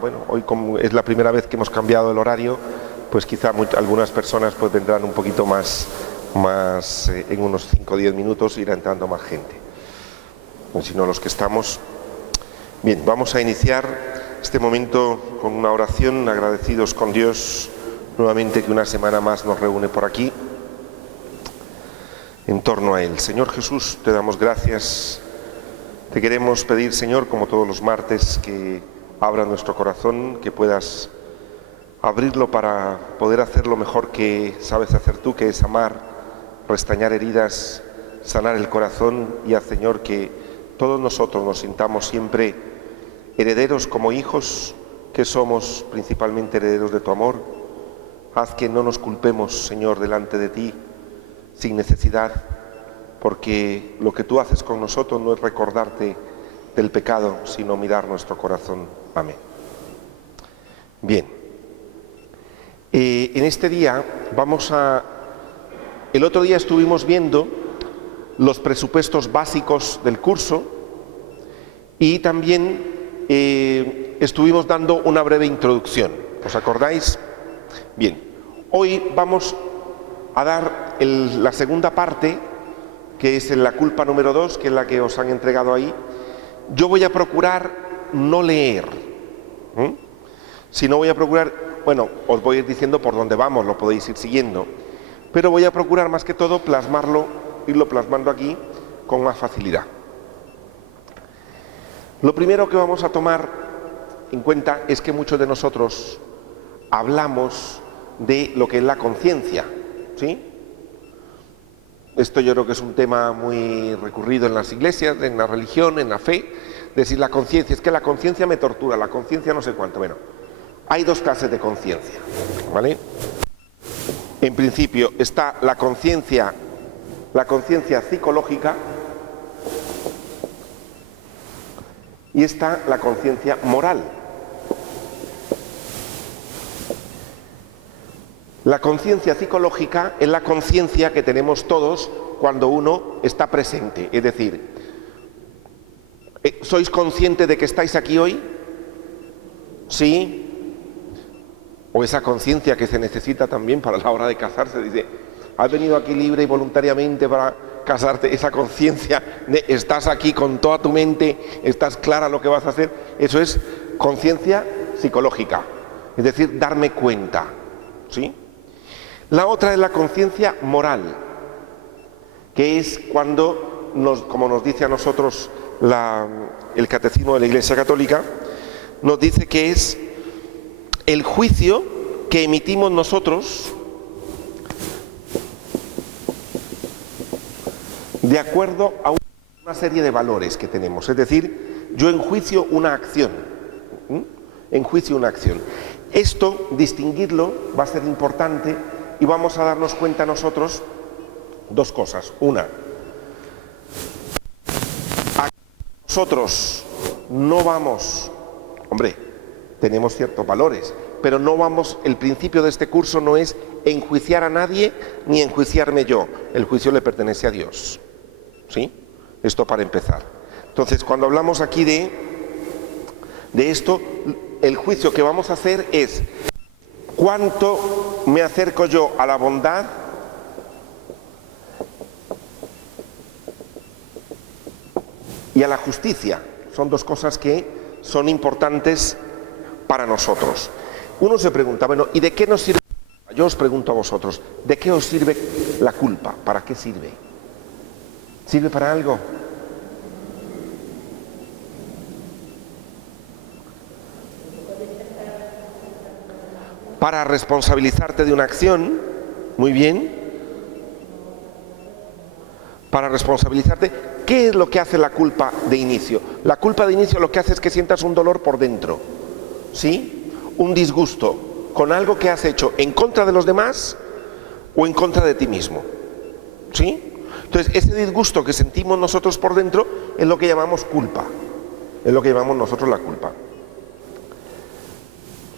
Bueno, hoy como es la primera vez que hemos cambiado el horario, pues quizá algunas personas pues vendrán un poquito más en unos 5 o 10 minutos irá entrando más gente. Pues si no, los que estamos. Bien, vamos a iniciar este momento con una oración, agradecidos con Dios nuevamente que una semana más nos reúne por aquí en torno a Él. Señor Jesús, te damos gracias. Te queremos pedir, Señor, como todos los martes, que abra nuestro corazón, que puedas abrirlo para poder hacer lo mejor que sabes hacer tú, que es amar, restañar heridas, sanar el corazón y haz, Señor, que todos nosotros nos sintamos siempre herederos como hijos, que somos principalmente herederos de tu amor. Haz que no nos culpemos, Señor, delante de ti, sin necesidad, porque lo que tú haces con nosotros no es recordarte del pecado, sino mirar nuestro corazón. Amén. Bien. En este día el otro día estuvimos viendo los presupuestos básicos del curso y también estuvimos dando una breve introducción. ¿Os acordáis? Bien. Hoy vamos a dar la segunda parte, que es la culpa número 2, que es la que os han entregado ahí. Yo voy a procurar no leer, sino voy a procurar, bueno, os voy a ir diciendo por dónde vamos, lo podéis ir siguiendo, pero voy a procurar más que todo irlo plasmando aquí con más facilidad. Lo primero que vamos a tomar en cuenta es que muchos de nosotros hablamos de lo que es la conciencia, ¿sí? Esto yo creo que es un tema muy recurrido en las iglesias, en la religión, en la fe. Decir la conciencia, es que la conciencia me tortura, la conciencia no sé cuánto. Bueno, hay dos clases de conciencia, ¿vale? En principio está la conciencia psicológica y está la conciencia moral. La conciencia psicológica es la conciencia que tenemos todos cuando uno está presente. Es decir, ¿sois conscientes de que estáis aquí hoy? ¿Sí? O esa conciencia que se necesita también para la hora de casarse. Dice, has venido aquí libre y voluntariamente para casarte. Esa conciencia de estás aquí con toda tu mente, estás clara lo que vas a hacer. Eso es conciencia psicológica. Es decir, darme cuenta. ¿Sí? La otra es la conciencia moral, que es cuando, como nos dice a nosotros el Catecismo de la Iglesia Católica, nos dice que es el juicio que emitimos nosotros de acuerdo a una serie de valores que tenemos. Es decir, yo enjuicio una acción. Esto, distinguirlo, va a ser importante. Y vamos a darnos cuenta nosotros dos cosas. Una, nosotros no vamos, tenemos ciertos valores, pero no vamos, el principio de este curso no es enjuiciar a nadie ni enjuiciarme yo. El juicio le pertenece a Dios. ¿Sí? Esto para empezar. Entonces, cuando hablamos aquí de esto, el juicio que vamos a hacer es ¿cuánto me acerco yo a la bondad y a la justicia? Son dos cosas que son importantes para nosotros. Uno se pregunta, bueno, ¿y de qué nos sirve? Yo os pregunto a vosotros, ¿de qué os sirve la culpa? ¿Para qué sirve? ¿Sirve para algo? Para responsabilizarte de una acción, muy bien. Para responsabilizarte, ¿qué es lo que hace la culpa de inicio? La culpa de inicio lo que hace es que sientas un dolor por dentro, ¿sí? Un disgusto con algo que has hecho en contra de los demás o en contra de ti mismo, ¿sí? Entonces, ese disgusto que sentimos nosotros por dentro es lo que llamamos culpa, es lo que llamamos nosotros la culpa.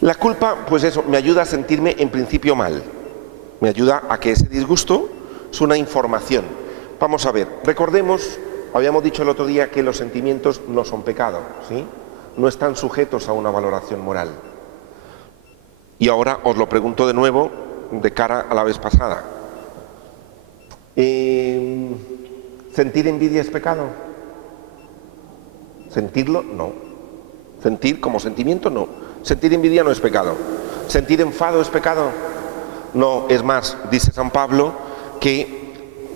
La culpa, pues eso, me ayuda a sentirme en principio mal. Me ayuda a que ese disgusto es una información. Vamos a ver, recordemos, habíamos dicho el otro día que los sentimientos no son pecado, ¿sí? no están sujetos a una valoración moral. Y ahora os lo pregunto de nuevo, de cara a la vez pasada. ¿Sentir envidia es pecado? ¿Sentirlo? No. ¿Sentir como sentimiento? No. ¿Sentir envidia no es pecado? ¿Sentir enfado es pecado? No, es más, dice San Pablo que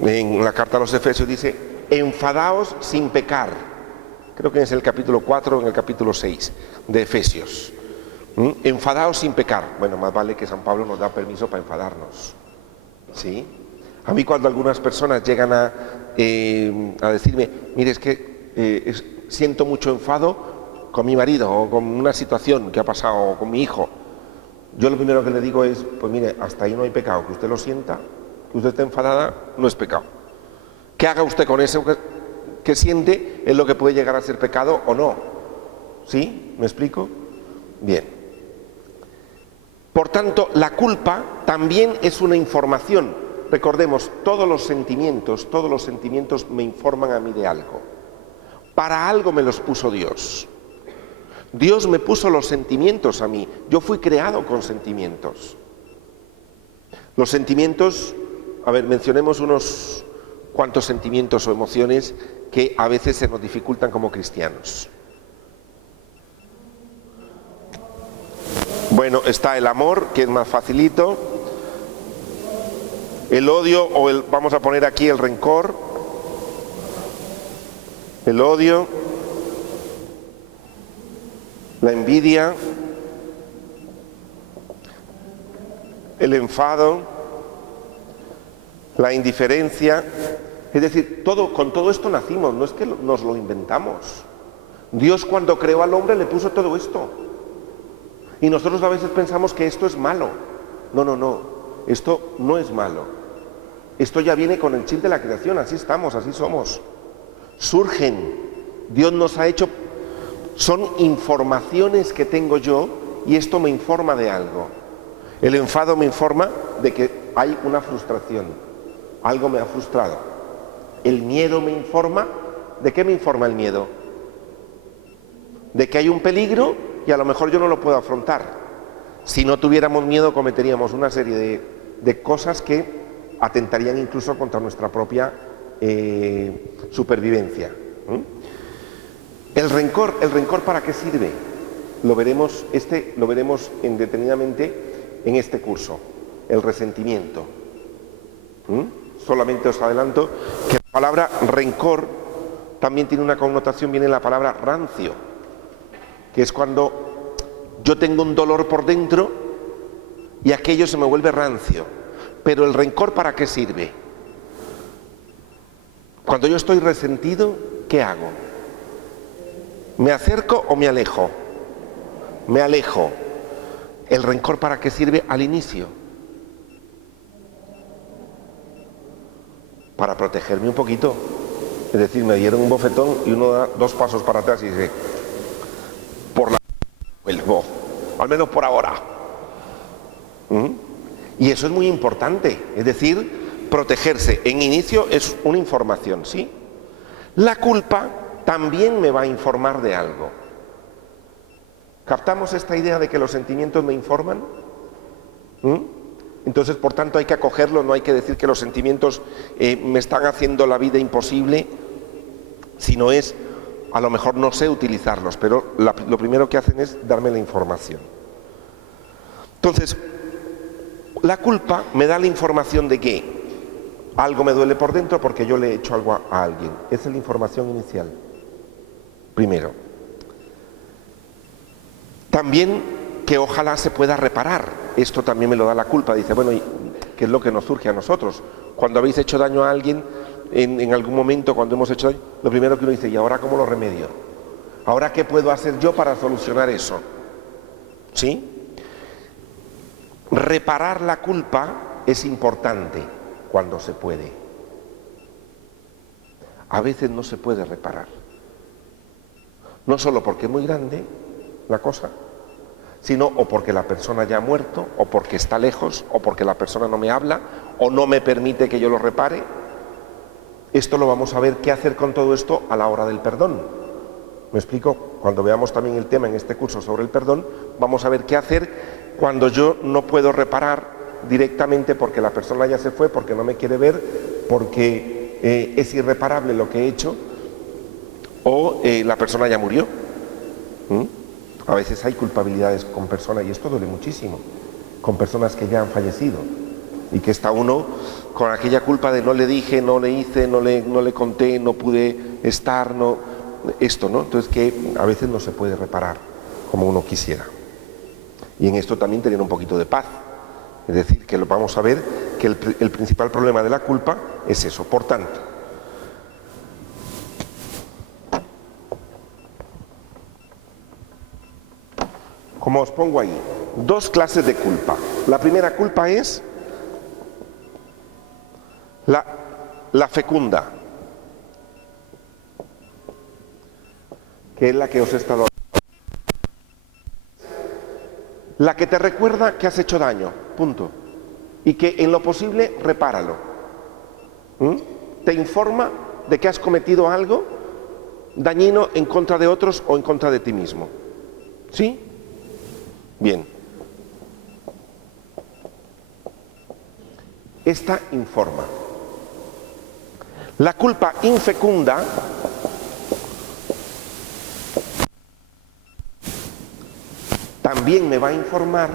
en la carta a los Efesios dice, enfadaos sin pecar. Creo que es el capítulo 4 o en el capítulo 6 de Efesios. Enfadaos sin pecar. Bueno, más vale que San Pablo nos da permiso para enfadarnos. ¿Sí? A mí cuando algunas personas llegan a decirme, mire, es que siento mucho enfado con mi marido o con una situación que ha pasado o con mi hijo, yo lo primero que le digo es, pues mire, hasta ahí no hay pecado, que usted lo sienta, que usted esté enfadada, no es pecado. ¿Qué haga usted con eso que siente? Es lo que puede llegar a ser pecado o no. ¿Sí? ¿Me explico? Bien. Por tanto, la culpa también es una información. Recordemos, todos los sentimientos me informan a mí de algo. Para algo me los puso Dios. Dios me puso los sentimientos a mí. Yo fui creado con sentimientos. Los sentimientos, a ver, mencionemos unos cuantos sentimientos o emociones que a veces se nos dificultan como cristianos. Bueno, está el amor, que es más facilito. El odio, vamos a poner aquí el rencor. El odio. La envidia. El enfado. La indiferencia. Es decir, con todo esto nacimos, no es que nos lo inventamos. Dios cuando creó al hombre le puso todo esto. Y nosotros a veces pensamos que esto es malo. No, esto no es malo. Esto ya viene con el chip de la creación, así estamos, así somos. Surgen, Dios nos ha hecho, son informaciones que tengo yo y esto me informa de algo. El enfado me informa de que hay una frustración, algo me ha frustrado. El miedo me informa, ¿de qué me informa el miedo? De que hay un peligro y a lo mejor yo no lo puedo afrontar. Si no tuviéramos miedo cometeríamos una serie de cosas que atentarían incluso contra nuestra propia supervivencia. El rencor ¿para qué sirve? Lo veremos detenidamente en este curso. El resentimiento. Solamente os adelanto que la palabra rencor también tiene una connotación, viene la palabra rancio, que es cuando yo tengo un dolor por dentro y aquello se me vuelve rancio. Pero el rencor ¿para qué sirve? Cuando yo estoy resentido, ¿qué hago? ¿Me acerco o me alejo? Me alejo. ¿El rencor para qué sirve al inicio? Para protegerme un poquito. Es decir, me dieron un bofetón y uno da 2 pasos para atrás y dice, por la vuelvo, al menos por ahora. Y eso es muy importante, es decir, protegerse. En inicio es una información, ¿sí? La culpa también me va a informar de algo. ¿Captamos esta idea de que los sentimientos me informan? Entonces, por tanto, hay que acogerlo, no hay que decir que los sentimientos me están haciendo la vida imposible, sino es, a lo mejor no sé utilizarlos, pero lo primero que hacen es darme la información. Entonces, la culpa me da la información de que algo me duele por dentro porque yo le he hecho algo a alguien. Esa es la información inicial. Primero. También que ojalá se pueda reparar. Esto también me lo da la culpa. Dice, bueno, ¿qué es lo que nos surge a nosotros? Cuando habéis hecho daño a alguien, en algún momento cuando hemos hecho daño, lo primero que uno dice, ¿y ahora cómo lo remedio? ¿Ahora qué puedo hacer yo para solucionar eso? ¿Sí? Reparar la culpa es importante cuando se puede. A veces no se puede reparar. No solo porque es muy grande la cosa, sino o porque la persona ya ha muerto, o porque está lejos, o porque la persona no me habla, o no me permite que yo lo repare. Esto lo vamos a ver qué hacer con todo esto a la hora del perdón. ¿Me explico? Cuando veamos también el tema en este curso sobre el perdón, vamos a ver qué hacer cuando yo no puedo reparar directamente porque la persona ya se fue, porque no me quiere ver, porque es irreparable lo que he hecho, o la persona ya murió. A veces hay culpabilidades con personas, y esto duele muchísimo, con personas que ya han fallecido, y que está uno con aquella culpa de no le dije, no le hice, no le conté, no pude estar, esto, ¿no? Entonces que a veces no se puede reparar como uno quisiera. Y en esto también tener un poquito de paz. Es decir, que vamos a ver que el principal problema de la culpa es eso. Por tanto, como os pongo ahí, dos clases de culpa. La primera culpa es la fecunda, que es la que os he estado hablando. La que te recuerda que has hecho daño, punto. Y que en lo posible repáralo. Te informa de que has cometido algo dañino en contra de otros o en contra de ti mismo. ¿Sí? Bien. Esta informa. La culpa infecunda también me va a informar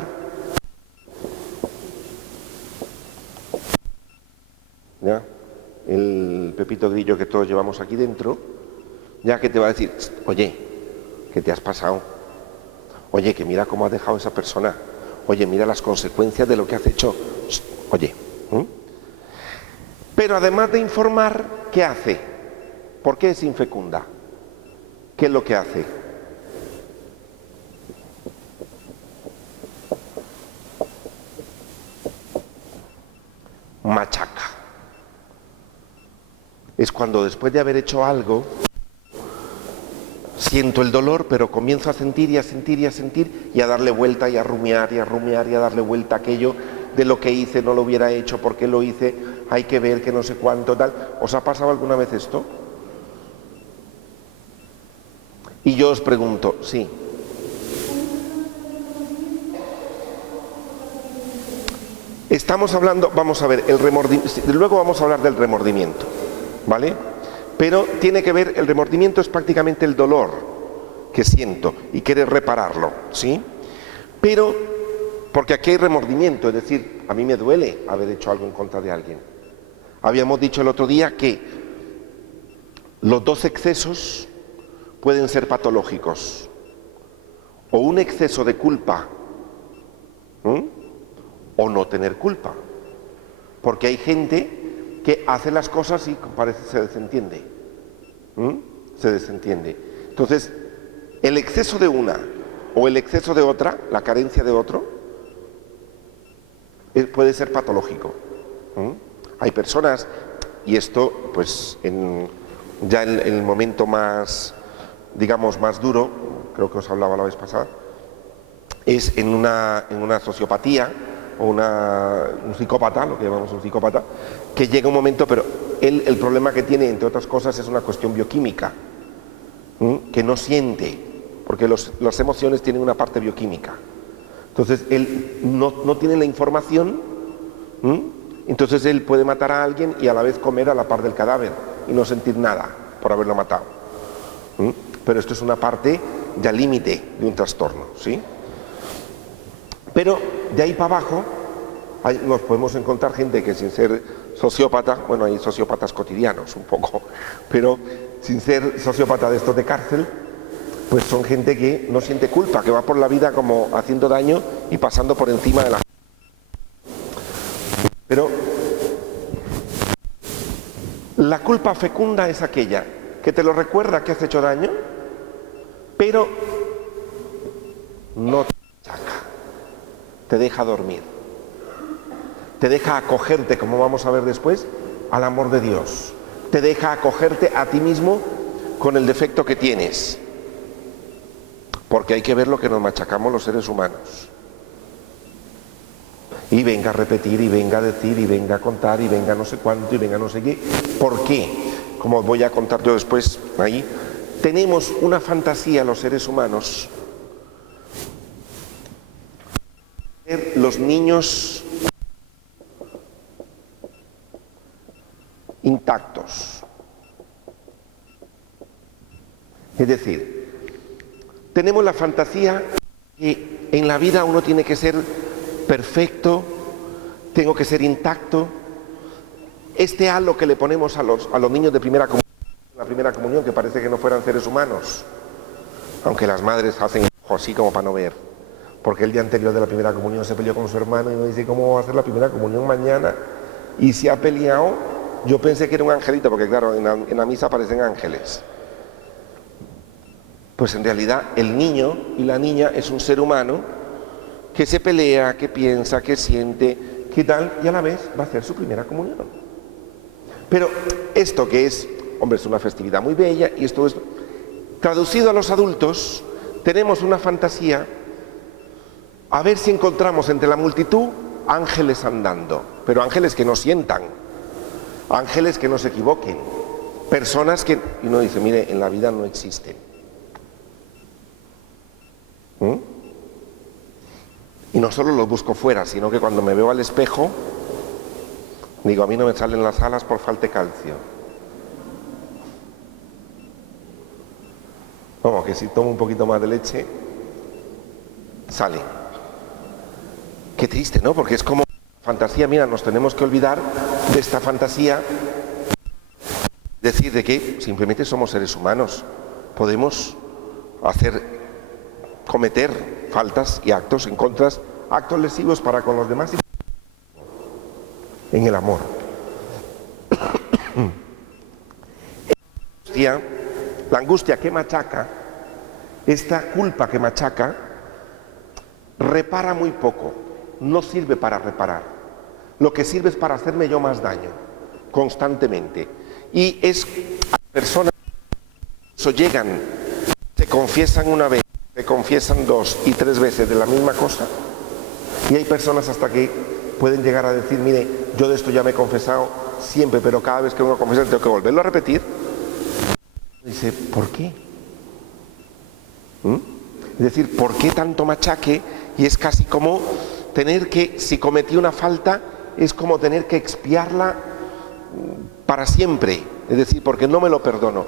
¿ya? El Pepito Grillo que todos llevamos aquí dentro, ya que te va a decir, oye, que te has pasado, oye, que mira cómo has dejado a esa persona, oye, mira las consecuencias de lo que has hecho, oye. Pero además de informar, ¿qué hace? ¿Por qué es infecunda? ¿Qué es lo que hace? Machaca. Es cuando después de haber hecho algo, siento el dolor, pero comienzo a sentir y a sentir y a sentir y a darle vuelta y a rumiar y a rumiar y a darle vuelta a aquello de lo que hice, no lo hubiera hecho, por qué lo hice, hay que ver que no sé cuánto, tal. ¿Os ha pasado alguna vez esto? Y yo os pregunto, sí. Estamos hablando, vamos a ver, luego vamos a hablar del remordimiento, ¿vale? Pero tiene que ver, el remordimiento es prácticamente el dolor que siento y querer repararlo, ¿sí? Pero, porque aquí hay remordimiento, es decir, a mí me duele haber hecho algo en contra de alguien. Habíamos dicho el otro día que los dos excesos pueden ser patológicos, o un exceso de culpa, o no tener culpa, porque hay gente que hace las cosas y parece se desentiende, se desentiende. Entonces, el exceso de una o el exceso de otra, la carencia de otro, puede ser patológico. Hay personas, y esto pues ya en el momento más, digamos, más duro, creo que os hablaba la vez pasada, es en una sociopatía o un psicópata, lo que llamamos un psicópata, que llega un momento, pero el problema que tiene, entre otras cosas, es una cuestión bioquímica, que no siente, porque las emociones tienen una parte bioquímica. Entonces, él no tiene la información, entonces él puede matar a alguien y a la vez comer a la par del cadáver y no sentir nada por haberlo matado. Pero esto es una parte ya límite de un trastorno, ¿sí? Pero de ahí para abajo nos podemos encontrar gente que sin ser sociópata, bueno, hay sociópatas cotidianos un poco, pero sin ser sociópata de estos de cárcel, pues son gente que no siente culpa, que va por la vida como haciendo daño y pasando por encima de la... Pero la culpa fecunda es aquella que te lo recuerda que has hecho daño, pero no te saca, te deja dormir, te deja acogerte, como vamos a ver después, al amor de Dios, te deja acogerte a ti mismo con el defecto que tienes, porque hay que ver lo que nos machacamos los seres humanos. Y venga a repetir, y venga a decir, y venga a contar, y venga no sé cuánto, y venga no sé qué. ¿Por qué? Como voy a contar yo después ahí, tenemos una fantasía los seres humanos, los niños intactos. Es decir, tenemos la fantasía que en la vida uno tiene que ser perfecto, tengo que ser intacto. Este halo que le ponemos a los niños de la primera comunión, que parece que no fueran seres humanos, aunque las madres hacen ojo así como para no ver, porque el día anterior de la primera comunión se peleó con su hermano y me dice, ¿cómo va a hacer la primera comunión mañana? Y se ha peleado. Yo pensé que era un angelito, porque claro, en la misa aparecen ángeles. Pues en realidad el niño y la niña es un ser humano que se pelea, que piensa, que siente, que tal, y a la vez va a hacer su primera comunión. Pero esto que es, hombre, es una festividad muy bella, y esto, traducido a los adultos, tenemos una fantasía, a ver si encontramos entre la multitud ángeles andando, pero ángeles que no sientan, ángeles que no se equivoquen, personas que, y uno dice, mire, en la vida no existen. Y no solo los busco fuera, sino que cuando me veo al espejo, digo, a mí no me salen las alas por falta de calcio. Como que si tomo un poquito más de leche, sale. Qué triste, ¿no? Porque es como fantasía, mira, nos tenemos que olvidar de esta fantasía, decir de que simplemente somos seres humanos, podemos cometer faltas y actos en contra, actos lesivos para con los demás en el amor. La angustia que machaca, esta culpa que machaca, repara muy poco, no sirve para reparar. Lo que sirve es para hacerme yo más daño, constantemente. Y es a personas que llegan, se confiesan una vez, se confiesan 2 y 3 veces de la misma cosa, y hay personas hasta que pueden llegar a decir, mire, yo de esto ya me he confesado siempre, pero cada vez que vengo a confesar tengo que volverlo a repetir. Dice, ¿por qué? Es decir, ¿por qué tanto machaque? Y es casi como tener que, si cometí una falta, es como tener que expiarla para siempre. Es decir, porque no me lo perdono.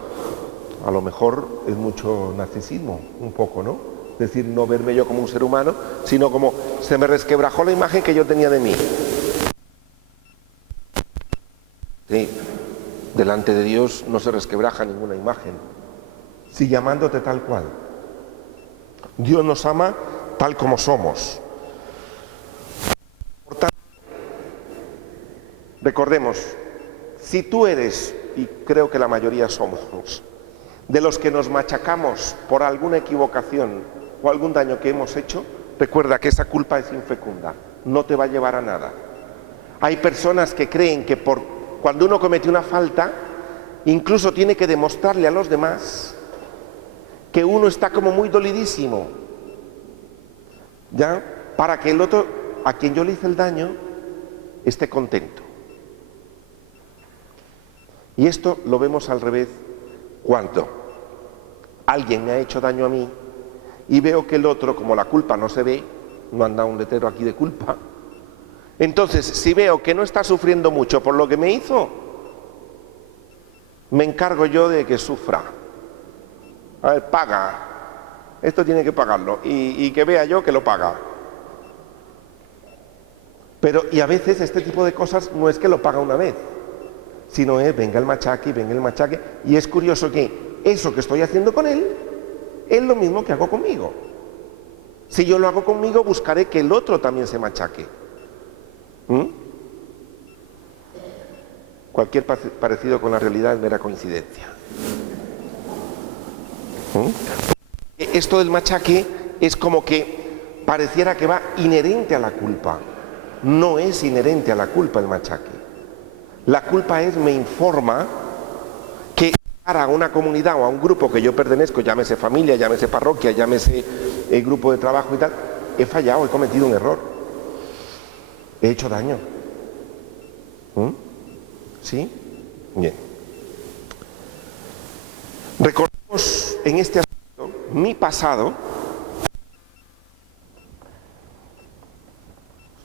A lo mejor es mucho narcisismo, un poco, ¿no? Es decir, no verme yo como un ser humano, sino como se me resquebrajó la imagen que yo tenía de mí. Sí, delante de Dios no se resquebraja ninguna imagen. Sigue amándote tal cual. Dios nos ama tal como somos. Por tanto, recordemos, si tú eres, y creo que la mayoría somos, de los que nos machacamos por alguna equivocación o algún daño que hemos hecho, recuerda que esa culpa es infecunda, no te va a llevar a nada. Hay personas que creen que cuando uno comete una falta, incluso tiene que demostrarle a los demás que uno está como muy dolidísimo, ¿ya? Para que el otro, a quien yo le hice el daño, esté contento. Y esto lo vemos al revés cuando alguien me ha hecho daño a mí y veo que el otro, como la culpa no se ve, no anda un letrero aquí de culpa, entonces si veo que no está sufriendo mucho por lo que me hizo, me encargo yo de que sufra. A ver, paga, esto tiene que pagarlo, y que vea yo que lo paga. Pero, y a veces este tipo de cosas no es que lo paga una vez, sino es venga el machaque, y es curioso que eso que estoy haciendo con él es lo mismo que hago conmigo. Si yo lo hago conmigo, buscaré que el otro también se machaque. Cualquier parecido con la realidad es mera coincidencia. Esto del machaque es como que pareciera que va inherente a la culpa. No es inherente a la culpa el machaque. La culpa es, me informa que para una comunidad o a un grupo que yo pertenezco, llámese familia, llámese parroquia, llámese grupo de trabajo y tal, he fallado, he cometido un error, he hecho daño. ¿Sí? Bien. Recordemos en este aspecto, mi pasado,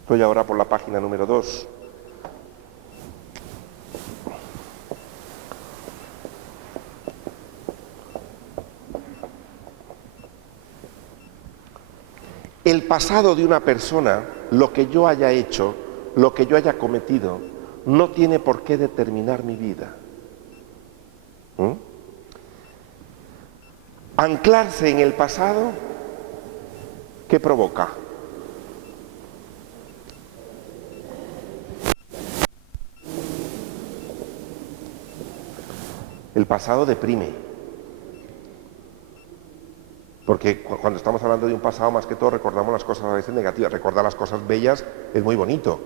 estoy ahora por la página número 2, el pasado de una persona, lo que yo haya hecho, lo que yo haya cometido, no tiene por qué determinar mi vida. Anclarse en el pasado, ¿qué provoca? El pasado deprime. Porque cuando estamos hablando de un pasado, más que todo recordamos las cosas a veces negativas. Recordar las cosas bellas es muy bonito.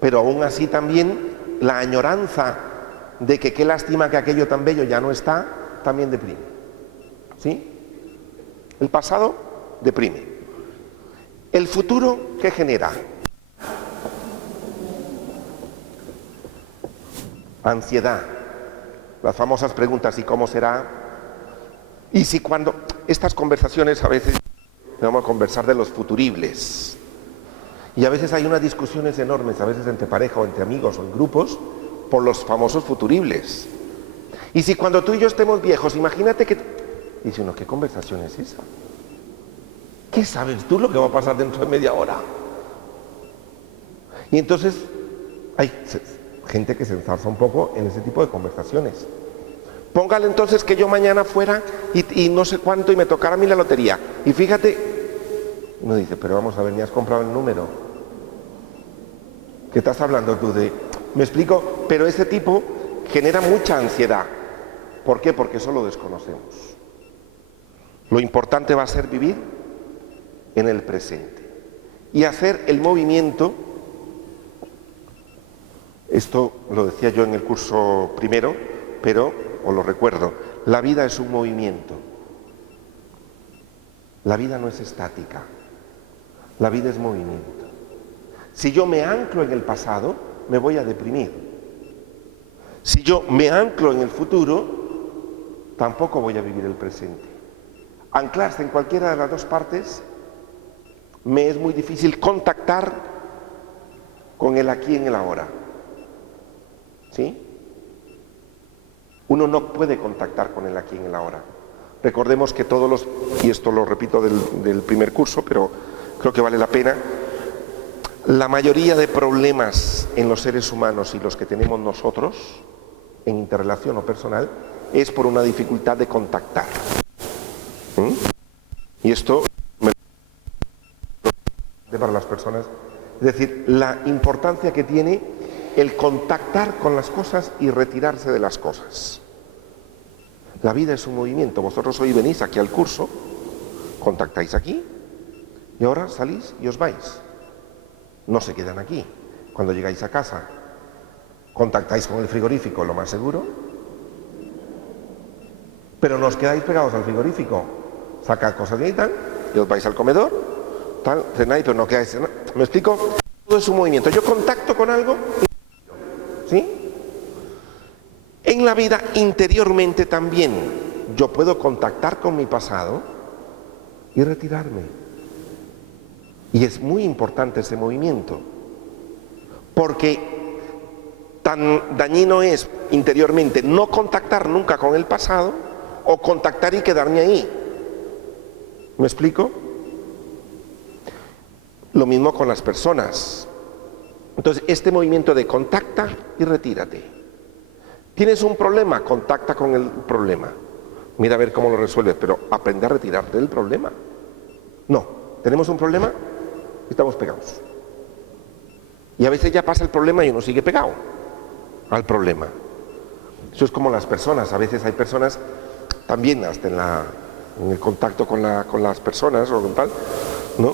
Pero aún así también la añoranza de que qué lástima que aquello tan bello ya no está, también deprime. ¿Sí? El pasado deprime. El futuro, ¿qué genera? Ansiedad. Las famosas preguntas, ¿y cómo será? Y si cuando estas conversaciones a veces vamos a conversar de los futuribles, y a veces hay unas discusiones enormes, a veces entre pareja o entre amigos o en grupos, por los famosos futuribles. Y si cuando tú y yo estemos viejos, imagínate que... Dice uno, ¿qué conversación es esa? ¿Qué sabes tú lo que va a pasar dentro de media hora? Y entonces hay gente que se enzarza un poco en ese tipo de conversaciones. Póngale entonces que yo mañana fuera y no sé cuánto y me tocara a mí la lotería. Y fíjate, uno dice, pero vamos a ver, ni has comprado el número. ¿Qué estás hablando tú de...? Me explico, pero ese tipo genera mucha ansiedad. ¿Por qué? Porque eso lo desconocemos. Lo importante va a ser vivir en el presente y hacer el movimiento. Esto lo decía yo en el curso primero, pero os lo recuerdo, la vida es un movimiento. La vida no es estática, la vida es movimiento. Si yo me anclo en el pasado, me voy a deprimir. Si yo me anclo en el futuro, tampoco voy a vivir el presente. Anclarse en cualquiera de las dos partes, me es muy difícil contactar con el aquí en el ahora. ¿Sí? Uno no puede contactar con el aquí en el ahora. Recordemos que todos los, y esto lo repito del primer curso, pero creo que vale la pena, la mayoría de problemas en los seres humanos y los que tenemos nosotros, en interrelación o personal, es por una dificultad de contactar. Y esto para las personas, es decir, la importancia que tiene el contactar con las cosas y retirarse de las cosas. La vida es un movimiento. Vosotros hoy venís aquí al curso, contactáis aquí y ahora salís y os vais. No se quedan aquí. Cuando llegáis a casa, contactáis con el frigorífico, lo más seguro, pero no os quedáis pegados al frigorífico. Sacad cosas y tal, y os vais al comedor, tal, cenáis, pero no quedáis. ¿Me explico? Todo es un movimiento. Yo contacto con algo, ¿sí? En la vida interiormente también yo puedo contactar con mi pasado y retirarme. Y es muy importante ese movimiento, porque tan dañino es interiormente no contactar nunca con el pasado o contactar y quedarme ahí. ¿Me explico? Lo mismo con las personas. Entonces, este movimiento de contacta y retírate. ¿Tienes un problema? Contacta con el problema. Mira a ver cómo lo resuelves, pero aprende a retirarte del problema. No, tenemos un problema, estamos pegados. Y a veces ya pasa el problema y uno sigue pegado al problema. Eso es como las personas. A veces hay personas, también hasta en el contacto con las personas o con tal, ¿no?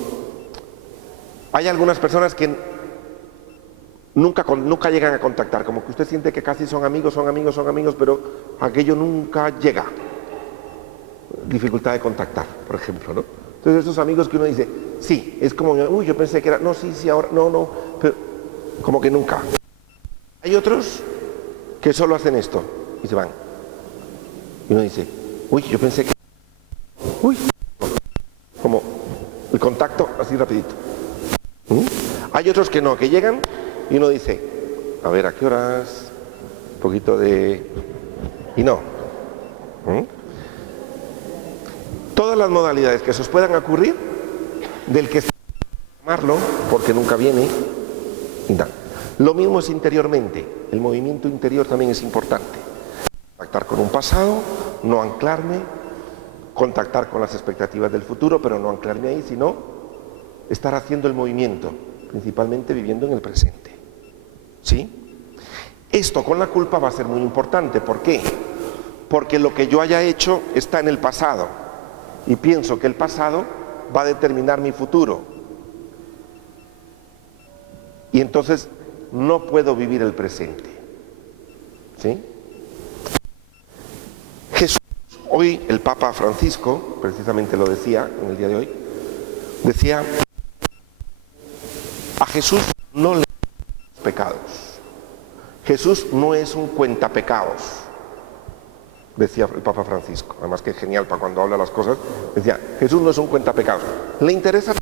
Hay algunas personas que nunca llegan a contactar, como que usted siente que casi son amigos, pero aquello nunca llega. Dificultad de contactar, por ejemplo, ¿no? Entonces esos amigos que uno dice, sí, es como, uy, yo pensé que era, no, sí, ahora, no, pero como que nunca. Hay otros que solo hacen esto y se van. Y uno dice, uy, yo pensé que Uy, como el contacto así rapidito. Hay otros que no, que llegan y uno dice, a ver, ¿a qué horas? Un poquito de... y no. Todas las modalidades que se os puedan ocurrir, del que llamarlo, porque nunca viene, y nada. Lo mismo es interiormente, el movimiento interior también es importante. Contactar con un pasado, no anclarme, contactar con las expectativas del futuro, pero no anclarme ahí, sino estar haciendo el movimiento, principalmente viviendo en el presente. ¿Sí? Esto con la culpa va a ser muy importante. ¿Por qué? Porque lo que yo haya hecho está en el pasado y pienso que el pasado va a determinar mi futuro. Y entonces no puedo vivir el presente. ¿Sí? Jesús, hoy el Papa Francisco, precisamente lo decía en el día de hoy, decía, a Jesús no le pecados. Jesús no es un cuentapecados, decía el Papa Francisco. Además que es genial para cuando habla las cosas. Decía, Jesús no es un cuentapecados. Le interesa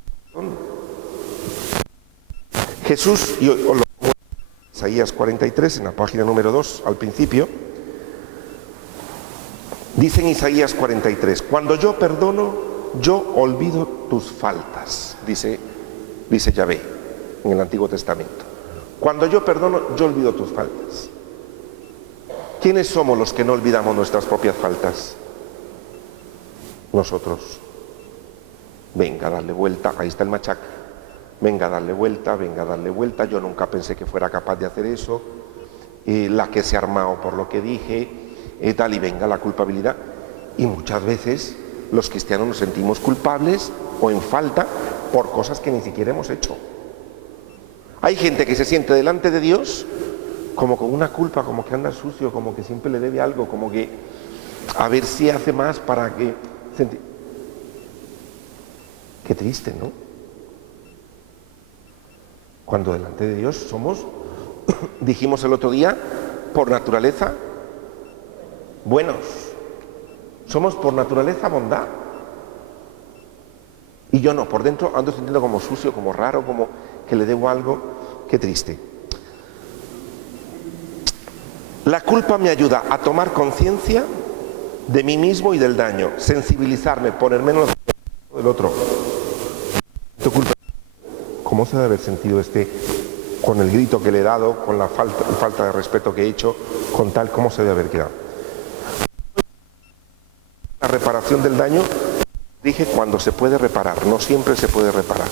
Jesús, y os lo pongo en Isaías 43, en la página número 2, al principio, dice en Isaías 43, cuando yo perdono, yo olvido tus faltas, dice Yahvé en el Antiguo Testamento. Cuando yo perdono, yo olvido tus faltas. ¿Quiénes somos los que no olvidamos nuestras propias faltas? Nosotros. Venga, darle vuelta, ahí está el machaca. Venga a darle vuelta, venga a darle vuelta, yo nunca pensé que fuera capaz de hacer eso, la que se ha armado por lo que dije, tal, y venga la culpabilidad. Y muchas veces los cristianos nos sentimos culpables o en falta por cosas que ni siquiera hemos hecho. Hay gente que se siente delante de Dios como con una culpa, como que anda sucio, como que siempre le debe algo, como que a ver si hace más para que... Qué triste, ¿no? Cuando delante de Dios somos, dijimos el otro día, por naturaleza, buenos. Somos por naturaleza bondad. Y yo no, por dentro ando sintiendo como sucio, como raro, como que le debo algo. Qué triste. La culpa me ayuda a tomar conciencia de mí mismo y del daño, sensibilizarme, poner menos del otro. ¿Cómo se debe haber sentido con el grito que le he dado, con la falta de respeto que he hecho, con tal, cómo se debe haber quedado? La reparación del daño, dije, cuando se puede reparar, no siempre se puede reparar.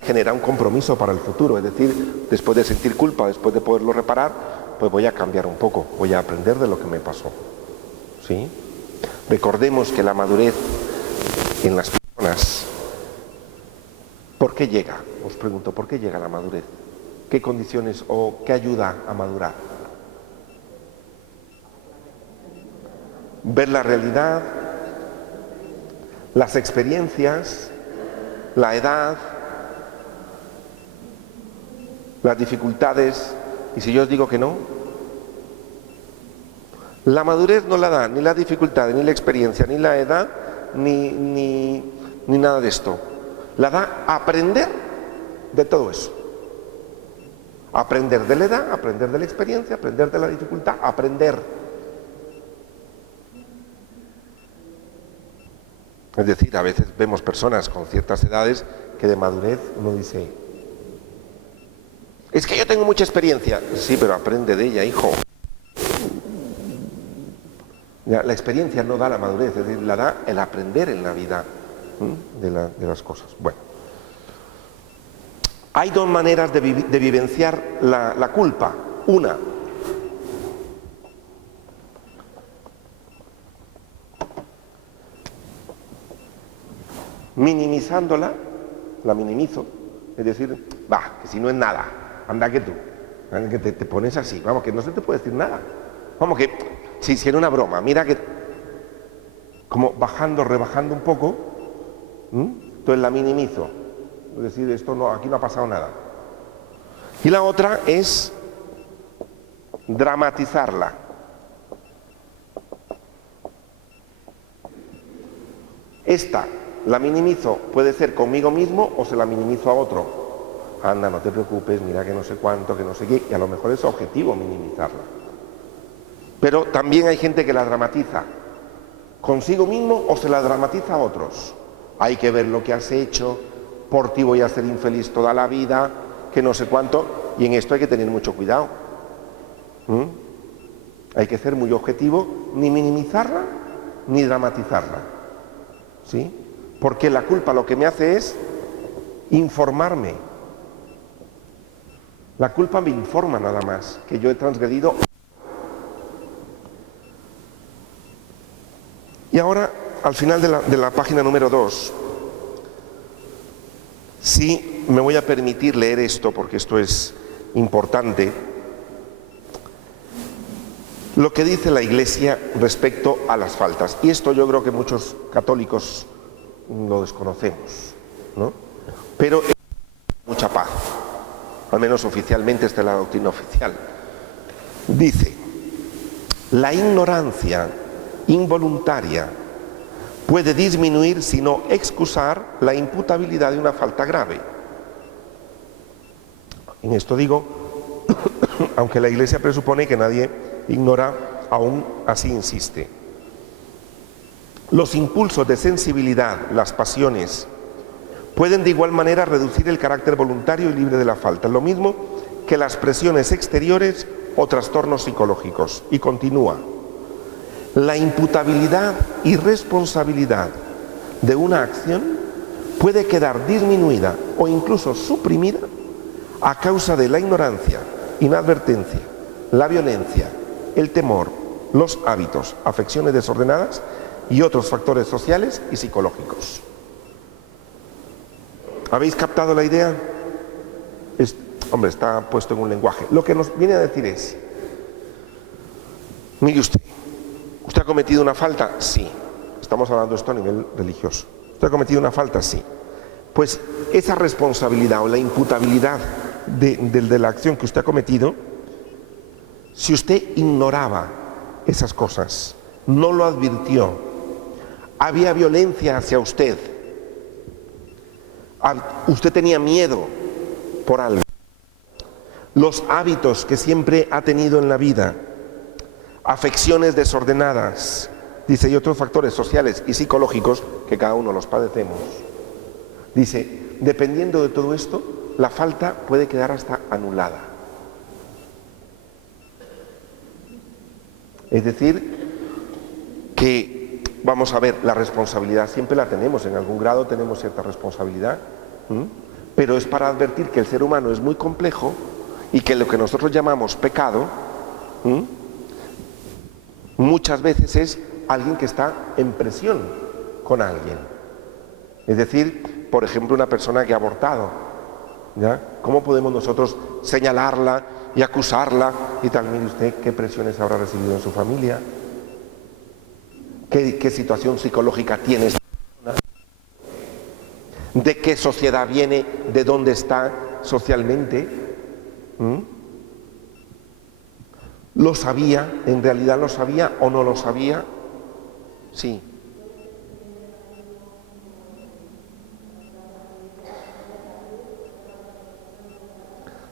Genera un compromiso para el futuro, es decir, después de sentir culpa, después de poderlo reparar, pues voy a cambiar un poco, voy a aprender de lo que me pasó. ¿Sí? Recordemos que la madurez en las personas, ¿por qué llega? Os pregunto, ¿por qué llega la madurez? ¿Qué condiciones o qué ayuda a madurar? Ver la realidad, las experiencias, la edad, las dificultades, y si yo os digo que no, la madurez no la da ni la dificultad, ni la experiencia, ni la edad, ni nada de esto. La da aprender de todo eso. Aprender de la edad, aprender de la experiencia, aprender de la dificultad, aprender. Es decir, a veces vemos personas con ciertas edades que de madurez uno dice, es que yo tengo mucha experiencia. Sí, pero aprende de ella, hijo. La experiencia no da la madurez, es decir, la da el aprender en la vida de las cosas. Bueno, hay dos maneras de vivenciar la culpa. Una, minimizándola, la minimizo, es decir, que si no es nada, anda que tú, que te pones así, vamos, que no se te puede decir nada, vamos, que si era una broma, mira que, como rebajando un poco, entonces la minimizo, es decir, aquí no ha pasado nada. Y la otra es dramatizarla, Esta la minimizo, puede ser conmigo mismo o se la minimizo a otro. Anda, no te preocupes, mira que no sé cuánto, que no sé qué, y a lo mejor es objetivo minimizarla. Pero también hay gente que la dramatiza consigo mismo o se la dramatiza a otros. Hay que ver lo que has hecho, por ti voy a ser infeliz toda la vida, que no sé cuánto, y en esto hay que tener mucho cuidado. Hay que ser muy objetivo, ni minimizarla, ni dramatizarla. ¿Sí? Porque la culpa lo que me hace es informarme. La culpa me informa nada más, que yo he transgredido. Y ahora, al final de la página número 2, sí me voy a permitir leer esto, porque esto es importante, lo que dice la Iglesia respecto a las faltas. Y esto yo creo que muchos católicos lo desconocemos, ¿no? Pero es mucha paz, al menos oficialmente esta es la doctrina oficial. Dice, la ignorancia involuntaria puede disminuir, sino excusar, la imputabilidad de una falta grave. En esto digo, aunque la Iglesia presupone que nadie ignora, aún así insiste. Los impulsos de sensibilidad, las pasiones, pueden de igual manera reducir el carácter voluntario y libre de la falta, lo mismo que las presiones exteriores o trastornos psicológicos. Y continúa, la imputabilidad y responsabilidad de una acción puede quedar disminuida o incluso suprimida a causa de la ignorancia, inadvertencia, la violencia, el temor, los hábitos, afecciones desordenadas y otros factores sociales y psicológicos. ¿Habéis captado la idea? Hombre, está puesto en un lenguaje. Lo que nos viene a decir es, mire usted ha cometido una falta, sí. Estamos hablando de esto a nivel religioso. ¿Usted ha cometido una falta? Sí. Pues esa responsabilidad o la imputabilidad de la acción que usted ha cometido, si usted ignoraba esas cosas, no lo advirtió, había violencia hacia usted, usted tenía miedo por algo, los hábitos que siempre ha tenido en la vida, afecciones desordenadas, dice, y otros factores sociales y psicológicos que cada uno los padecemos. Dice, dependiendo de todo esto, la falta puede quedar hasta anulada. Es decir, que, vamos a ver, la responsabilidad siempre la tenemos, en algún grado tenemos cierta responsabilidad, pero es para advertir que el ser humano es muy complejo y que lo que nosotros llamamos pecado, muchas veces es alguien que está en presión con alguien. Es decir, por ejemplo, una persona que ha abortado, ¿ya? ¿Cómo podemos nosotros señalarla y acusarla y tal? Mire usted qué presiones habrá recibido en su familia, qué situación psicológica tiene esta persona, de qué sociedad viene, de dónde está socialmente. ¿Lo sabía? ¿En realidad lo sabía o no lo sabía? Sí.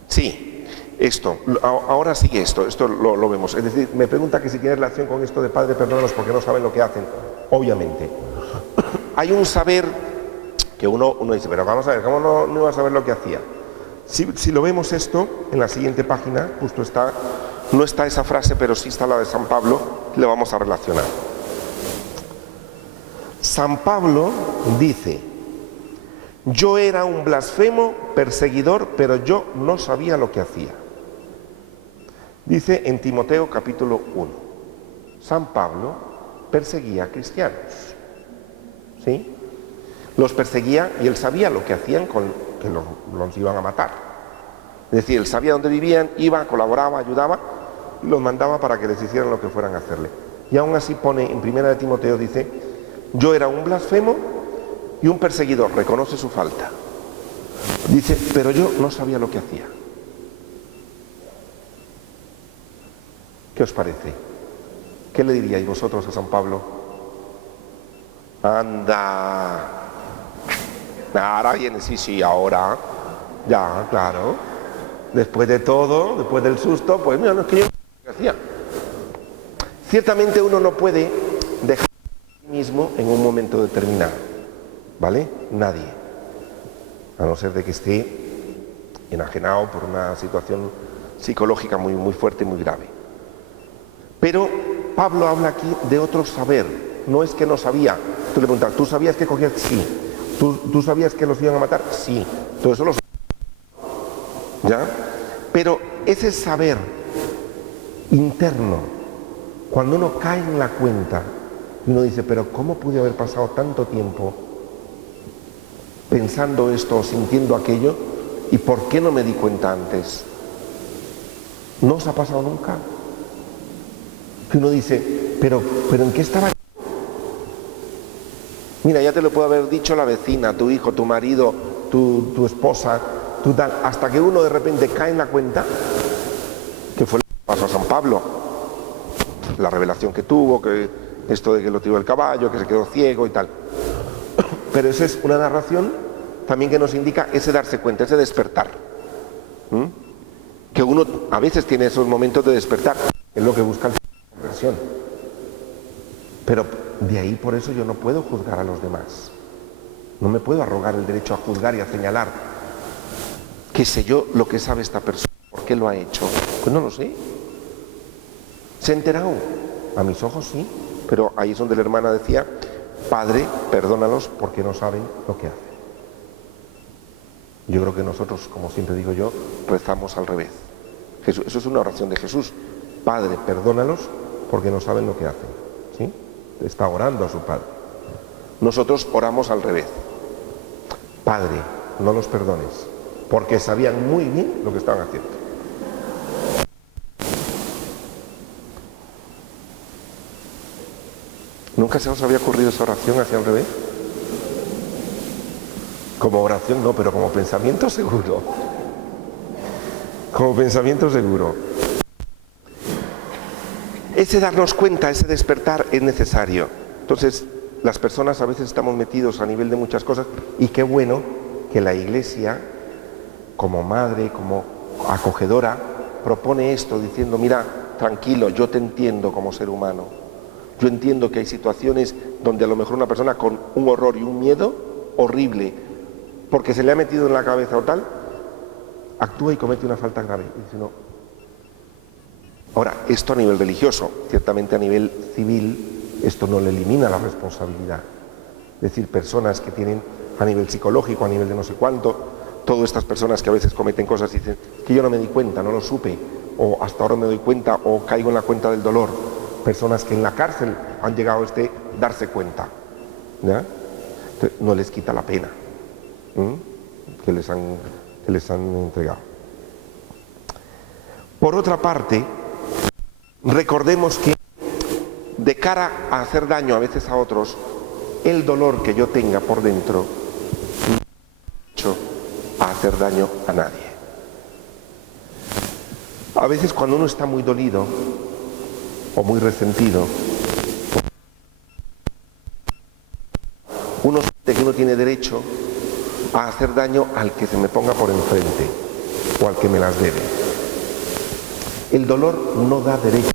Sí, esto, ahora sigue esto lo vemos. Es decir, me pregunta que si tiene relación con esto de Padre, perdónanos porque no saben lo que hacen. Obviamente. Hay un saber que uno dice, pero vamos a ver, ¿cómo no iba a saber lo que hacía? Si lo vemos esto, en la siguiente página, justo está, no está esa frase, pero sí está la de San Pablo, le vamos a relacionar. San Pablo dice, yo era un blasfemo, perseguidor, pero yo no sabía lo que hacía. Dice en Timoteo capítulo 1, San Pablo perseguía a cristianos, ¿sí? Los perseguía y él sabía lo que hacían, que los iban a matar. Es decir, él sabía dónde vivían, iba, colaboraba, ayudaba y los mandaba para que les hicieran lo que fueran a hacerle. Y aún así pone en primera de Timoteo, dice, yo era un blasfemo y un perseguidor, reconoce su falta. Dice, pero yo no sabía lo que hacía. ¿Qué os parece? ¿Qué le diríais vosotros a San Pablo? Anda. Ahora viene, sí, ahora. Ya, claro. Después de todo, después del susto, pues mira, no es que yo no hacía. Ciertamente uno no puede dejar a sí mismo en un momento determinado, ¿vale? Nadie. A no ser de que esté enajenado por una situación psicológica muy, muy fuerte y muy grave. Pero Pablo habla aquí de otro saber. No es que no sabía. Tú le preguntas, ¿tú sabías que cogías? Sí. ¿Tú sabías que los iban a matar? Sí. Todo eso lo sabía. ¿Ya? Pero ese saber interno, cuando uno cae en la cuenta, uno dice, pero ¿cómo pude haber pasado tanto tiempo pensando esto o sintiendo aquello? ¿Y por qué no me di cuenta antes? ¿No os ha pasado nunca? Que uno dice, pero ¿en qué estaba? Mira, ya te lo puede haber dicho la vecina, tu hijo, tu marido, tu esposa, tu tal, hasta que uno de repente cae en la cuenta, que fue lo que pasó a San Pablo, la revelación que tuvo, que esto de que lo tiró el caballo, que se quedó ciego y tal. Pero esa es una narración también que nos indica ese darse cuenta, ese despertar. Que uno a veces tiene esos momentos de despertar, es lo que busca la conversión. Pero de ahí por eso yo no puedo juzgar a los demás. No me puedo arrogar el derecho a juzgar y a señalar. ¿Qué sé yo lo que sabe esta persona? ¿Por qué lo ha hecho? Pues no lo sé. ¿Se ha enterado? A mis ojos sí. Pero ahí es donde la hermana decía, Padre, perdónalos porque no saben lo que hacen. Yo creo que nosotros, como siempre digo yo, rezamos al revés. Eso es una oración de Jesús. Padre, perdónalos porque no saben lo que hacen. ¿Sí? Está orando a su Padre. Nosotros oramos al revés. Padre, no los perdones, porque sabían muy bien lo que estaban haciendo. ¿Nunca se os había ocurrido esa oración hacia el revés? Como oración no, pero como pensamiento seguro. Como pensamiento seguro. Ese darnos cuenta, ese despertar es necesario. Entonces, las personas a veces estamos metidos a nivel de muchas cosas y qué bueno que la Iglesia, como madre, como acogedora, propone esto diciendo, mira, tranquilo, yo te entiendo como ser humano. Yo entiendo que hay situaciones donde a lo mejor una persona con un horror y un miedo horrible, porque se le ha metido en la cabeza o tal, actúa y comete una falta grave. Y dice, no. Ahora, esto a nivel religioso, ciertamente a nivel civil, esto no le elimina la responsabilidad. Es decir, personas que tienen a nivel psicológico, a nivel de no sé cuánto, todas estas personas que a veces cometen cosas y dicen, que yo no me di cuenta, no lo supe, o hasta ahora me doy cuenta, o caigo en la cuenta del dolor. Personas que en la cárcel han llegado a darse cuenta. ¿Ya? Entonces, no les quita la pena que les han entregado. Por otra parte, recordemos que de cara a hacer daño a veces a otros, el dolor que yo tenga por dentro no ha hecho a hacer daño a nadie. A veces cuando uno está muy dolido o muy resentido, uno siente que uno tiene derecho a hacer daño al que se me ponga por enfrente o al que me las debe. El dolor no da derecho.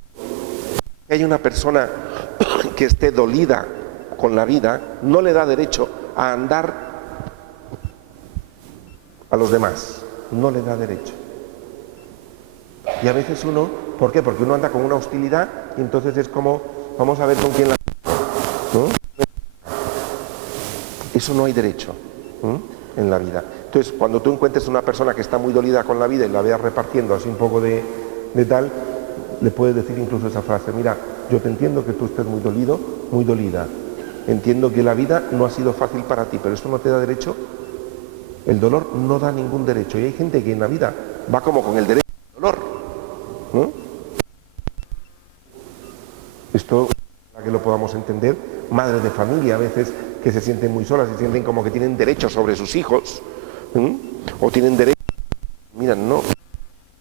Si hay una persona que esté dolida con la vida, no le da derecho a andar a los demás, no le da derecho. Y a veces uno, ¿por qué? Porque uno anda con una hostilidad y entonces es como, vamos a ver con quién la... ¿no? Eso no hay derecho en la vida. Entonces, cuando tú encuentres una persona que está muy dolida con la vida y la veas repartiendo así un poco de tal, le puedes decir incluso esa frase, mira, yo te entiendo que tú estés muy dolido, muy dolida. Entiendo que la vida no ha sido fácil para ti, pero esto no te da derecho. El dolor no da ningún derecho. Y hay gente que en la vida va como con el derecho al dolor. ¿No? Esto, para que lo podamos entender, madres de familia a veces que se sienten muy solas y sienten como que tienen derecho sobre sus hijos, o tienen derecho, mira, no,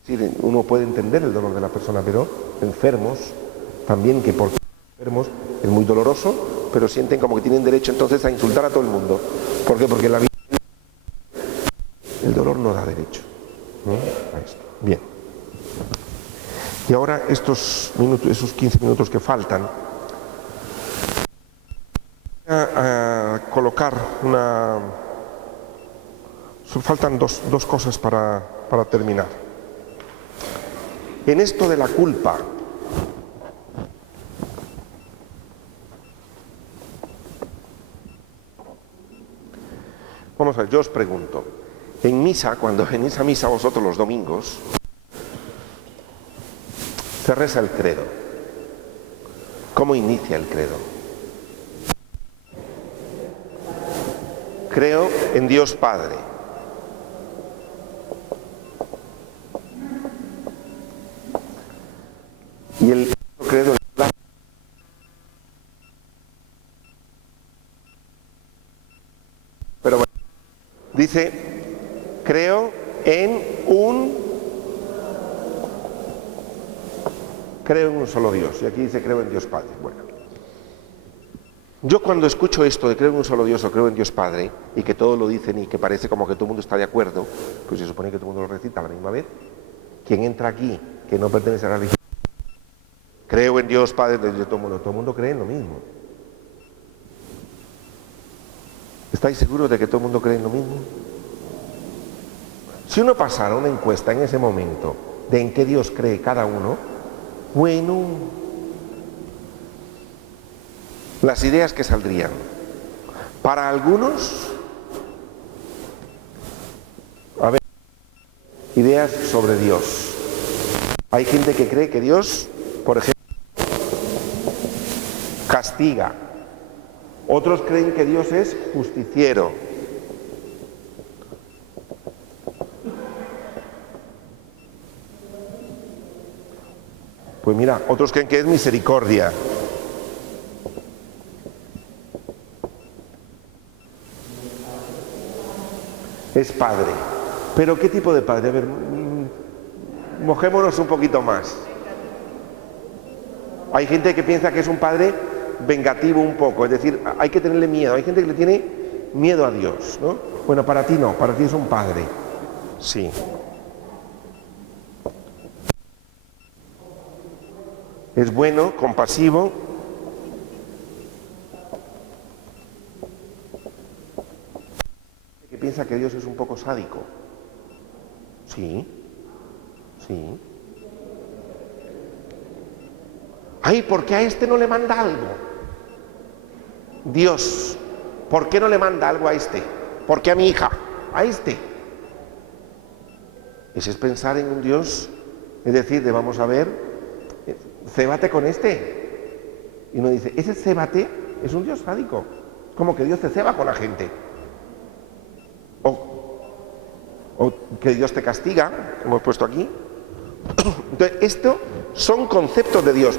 sí, uno puede entender el dolor de la persona, pero enfermos, también que por enfermos es muy doloroso pero sienten como que tienen derecho entonces a insultar a todo el mundo. ¿Por qué? Porque la vida, el dolor no da derecho, ¿no?, a esto. Bien. Y ahora estos minutos, esos 15 minutos que faltan, a colocar una... Faltan dos cosas para terminar. En esto de la culpa, vamos a ver, yo os pregunto, en misa, cuando venís a misa vosotros los domingos, se reza el credo. ¿Cómo inicia el credo? Creo en Dios Padre. Y el credo pero bueno, dice, creo en un solo Dios. Y aquí dice, creo en Dios Padre. Bueno, yo cuando escucho esto de creo en un solo Dios o creo en Dios Padre, y que todos lo dicen y que parece como que todo el mundo está de acuerdo, pues se supone que todo el mundo lo recita a la misma vez. ¿Quién entra aquí que no pertenece a la religión? Creo en Dios Padre, todo el mundo cree en lo mismo. ¿Estáis seguros de que todo el mundo cree en lo mismo? Si uno pasara una encuesta en ese momento de en qué Dios cree cada uno, bueno, las ideas que saldrían. Para algunos, a ver, ideas sobre Dios. Hay gente que cree que Dios, por ejemplo, castiga. Otros creen que Dios es justiciero. Pues mira, otros creen que es misericordia. Es padre. ¿Pero qué tipo de padre? A ver, mojémonos un poquito más. Hay gente que piensa que es un padre vengativo un poco, es decir, hay que tenerle miedo. Hay gente que le tiene miedo a Dios, ¿no? Bueno, para ti no, para ti es un padre. Sí. Es bueno, compasivo. Que piensa que Dios es un poco sádico. Sí, sí. Ay, ¿por qué a este no le manda algo? Dios, ¿por qué no le manda algo a este? ¿Por qué a mi hija? A este. Ese es pensar en un Dios, es decir, de vamos a ver, cébate con este. Y uno dice, ese cébate es un Dios sádico. Como que Dios te ceba con la gente. O que Dios te castiga, como hemos puesto aquí. Entonces, esto son conceptos de Dios.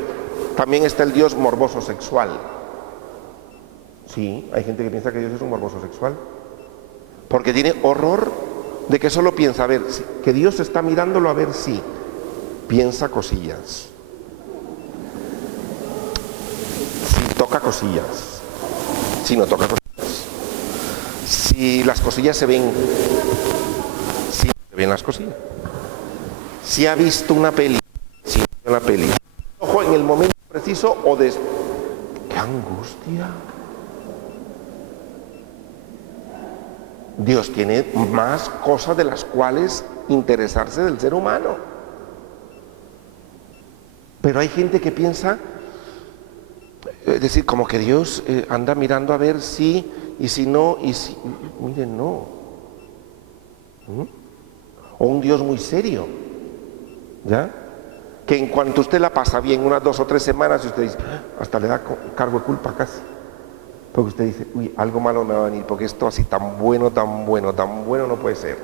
También está el Dios morboso sexual. Sí, hay gente que piensa que Dios es un morboso sexual. Porque tiene horror de que solo piensa, a ver, que Dios está mirándolo a ver si piensa cosillas. Si toca cosillas. Si no toca cosillas. Si las cosillas se ven. Si se ven las cosillas. Si ha visto una peli. Si no ve la peli. Ojo, en el momento preciso o de... ¡Qué angustia! Dios tiene más cosas de las cuales interesarse del ser humano. Pero hay gente que piensa, es decir, como que Dios anda mirando a ver si, y si no, y si... Miren, no. O un Dios muy serio, ¿ya? Que en cuanto usted la pasa bien unas 2 o 3 semanas, usted dice, hasta le da cargo de culpa casi. Porque usted dice, uy, algo malo me va a venir, porque esto así tan bueno no puede ser.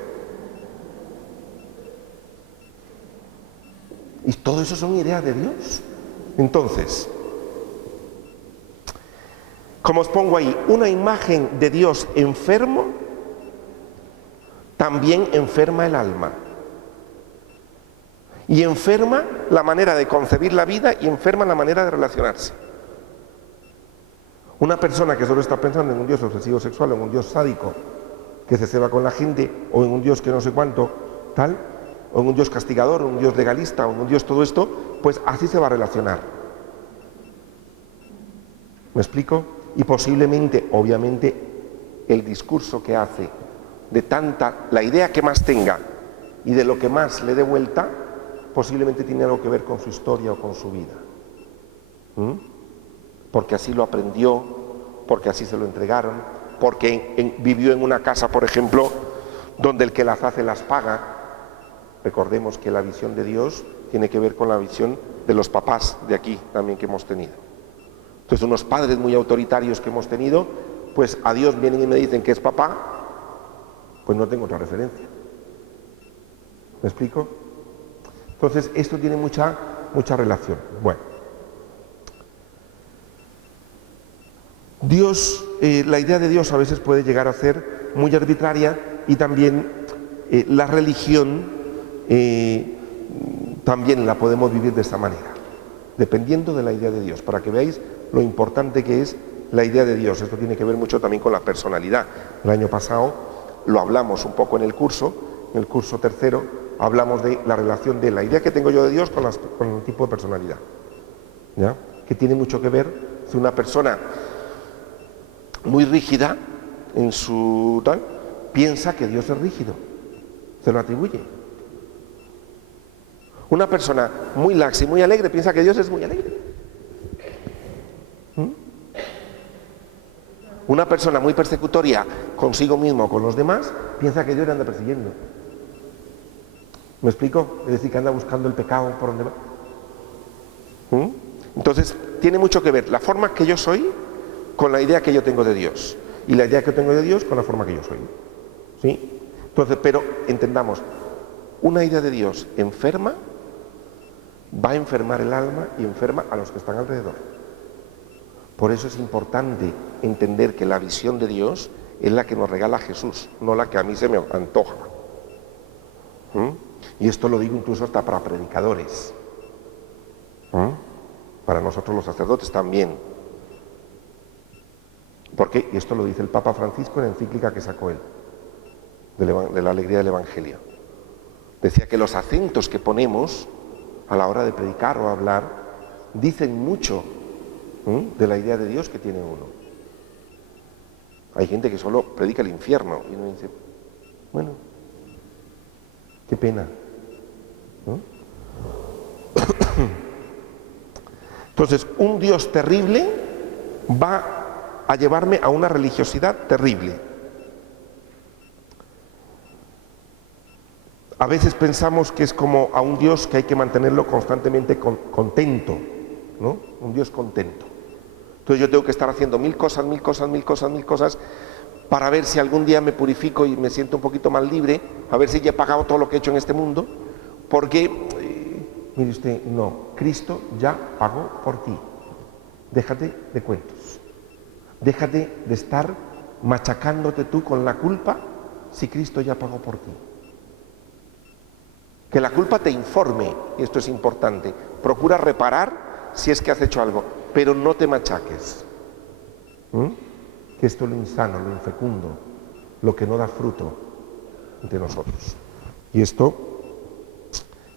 Y todo eso son ideas de Dios. Entonces, como os pongo ahí, una imagen de Dios enfermo, también enferma el alma. Y enferma la manera de concebir la vida y enferma la manera de relacionarse. Una persona que solo está pensando en un Dios obsesivo sexual, en un Dios sádico, que se ceba con la gente, o en un Dios que no sé cuánto, tal, o en un Dios castigador, o un Dios legalista, o en un Dios todo esto, pues así se va a relacionar. ¿Me explico? Y posiblemente, obviamente, el discurso que hace de tanta, la idea que más tenga y de lo que más le dé vuelta, posiblemente tiene algo que ver con su historia o con su vida. Porque así lo aprendió, porque así se lo entregaron, porque vivió en una casa, por ejemplo, donde el que las hace las paga. Recordemos que la visión de Dios tiene que ver con la visión de los papás de aquí también que hemos tenido. Entonces, unos padres muy autoritarios que hemos tenido, pues a Dios vienen y me dicen que es papá, pues no tengo otra referencia. ¿Me explico? Entonces, esto tiene mucha relación. Bueno. Dios, la idea de Dios a veces puede llegar a ser muy arbitraria y también la religión también la podemos vivir de esta manera, dependiendo de la idea de Dios, para que veáis lo importante que es la idea de Dios. Esto tiene que ver mucho también con la personalidad. El año pasado lo hablamos un poco en el curso tercero, hablamos de la relación de la idea que tengo yo de Dios con el tipo de personalidad, ¿ya? Que tiene mucho que ver si una persona muy rígida en su tal, piensa que Dios es rígido, se lo atribuye. Una persona muy laxa y muy alegre piensa que Dios es muy alegre. Una persona muy persecutoria consigo mismo o con los demás piensa que Dios le anda persiguiendo. ¿Me explico? Es decir, que anda buscando el pecado por donde va. Entonces, tiene mucho que ver la forma que yo soy con la idea que yo tengo de Dios, y la idea que tengo de Dios con la forma que yo soy. ¿Sí? Entonces, pero entendamos, una idea de Dios enferma, va a enfermar el alma y enferma a los que están alrededor. Por eso es importante entender que la visión de Dios es la que nos regala Jesús, no la que a mí se me antoja. Y esto lo digo incluso hasta para predicadores. Para nosotros los sacerdotes también. Porque, y esto lo dice el Papa Francisco en la encíclica que sacó él, de la alegría del Evangelio. Decía que los acentos que ponemos a la hora de predicar o hablar dicen mucho de la idea de Dios que tiene uno. Hay gente que solo predica el infierno y uno dice, bueno, qué pena, ¿no? Entonces, un Dios terrible va a llevarme a una religiosidad terrible. A veces pensamos que es como a un Dios que hay que mantenerlo constantemente contento, ¿no? Un Dios contento. Entonces yo tengo que estar haciendo mil cosas para ver si algún día me purifico y me siento un poquito más libre, a ver si ya he pagado todo lo que he hecho en este mundo, porque, mire usted, no, Cristo ya pagó por ti. Déjate de cuentos. Déjate de estar machacándote tú con la culpa si Cristo ya pagó por ti. Que la culpa te informe, y esto es importante. Procura reparar si es que has hecho algo, pero no te machaques. Que esto es lo insano, lo infecundo, lo que no da fruto entre nosotros. Y esto